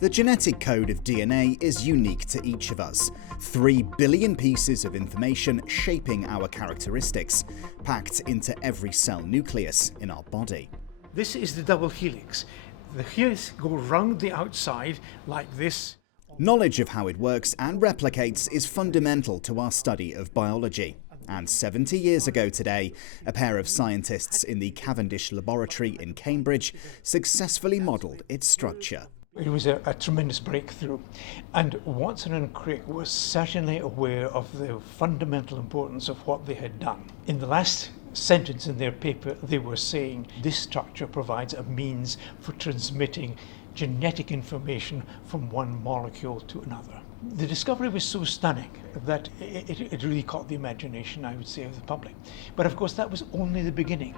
The genetic code of DNA is unique to each of us. 3 billion pieces of information shaping our characteristics, packed into every cell nucleus in our body. This is the double helix. The helix go round the outside like this. Knowledge of how it works and replicates is fundamental to our study of biology. And 70 years ago today, a pair of scientists in the Cavendish Laboratory in Cambridge successfully modelled its structure. It was a tremendous breakthrough, and Watson and Crick was certainly aware of the fundamental importance of what they had done. In the last sentence in their paper, they were saying this structure provides a means for transmitting genetic information from one molecule to another. The discovery was so stunning that it really caught the imagination, I would say, of the public. But of course, that was only the beginning.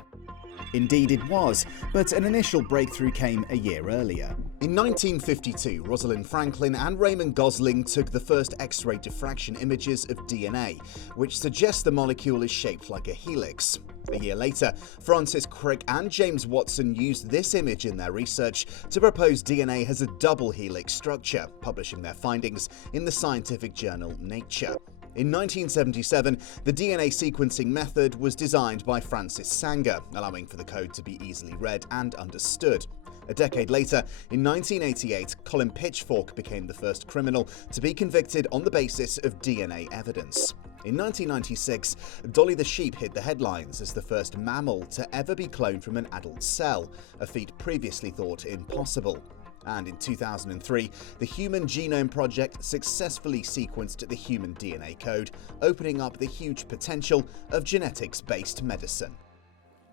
Indeed it was, but an initial breakthrough came a year earlier. In 1952, Rosalind Franklin and Raymond Gosling took the first X-ray diffraction images of DNA, which suggests the molecule is shaped like a helix. A year later, Francis Crick and James Watson used this image in their research to propose DNA has a double helix structure, publishing their findings in the scientific journal Nature. In 1977, the DNA sequencing method was designed by Francis Sanger, allowing for the code to be easily read and understood. A decade later, in 1988, Colin Pitchfork became the first criminal to be convicted on the basis of DNA evidence. In 1996, Dolly the sheep hit the headlines as the first mammal to ever be cloned from an adult cell, a feat previously thought impossible. And in 2003, the Human Genome Project successfully sequenced the human DNA code, opening up the huge potential of genetics-based medicine.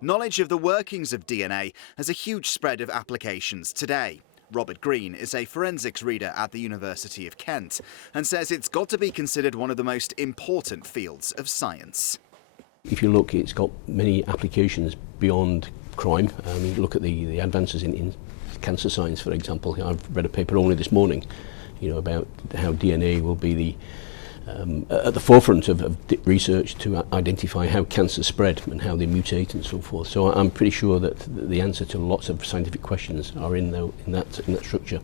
Knowledge of the workings of DNA has a huge spread of applications today. Robert Green is a forensics reader at the University of Kent and says it's got to be considered one of the most important fields of science. If you look, it's got many applications beyond crime. Look at the advances in cancer science, for example. I've read a paper only this morning, about how DNA will be at the forefront of research to identify how cancers spread and how they mutate and so forth. So I'm pretty sure that the answer to lots of scientific questions are in that structure.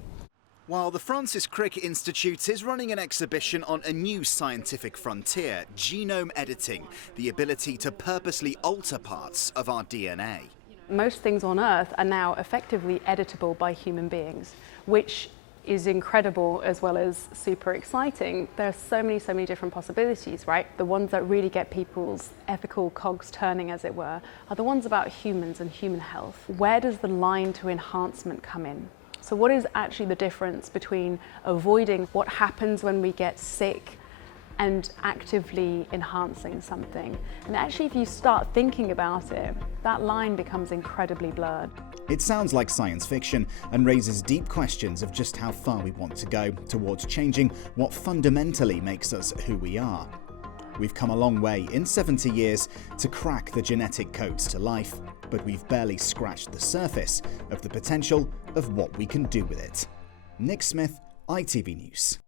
While the Francis Crick Institute is running an exhibition on a new scientific frontier, genome editing, the ability to purposely alter parts of our DNA. Most things on Earth are now effectively editable by human beings, which is incredible as well as super exciting. There are so many different possibilities, right? The ones that really get people's ethical cogs turning, as it were, are the ones about humans and human health. Where does the line to enhancement come in? So what is actually the difference between avoiding what happens when we get sick and actively enhancing something? And actually, if you start thinking about it, that line becomes incredibly blurred. It sounds like science fiction and raises deep questions of just how far we want to go towards changing what fundamentally makes us who we are. We've come a long way in 70 years to crack the genetic codes to life, but we've barely scratched the surface of the potential of what we can do with it. Nick Smith, ITV News.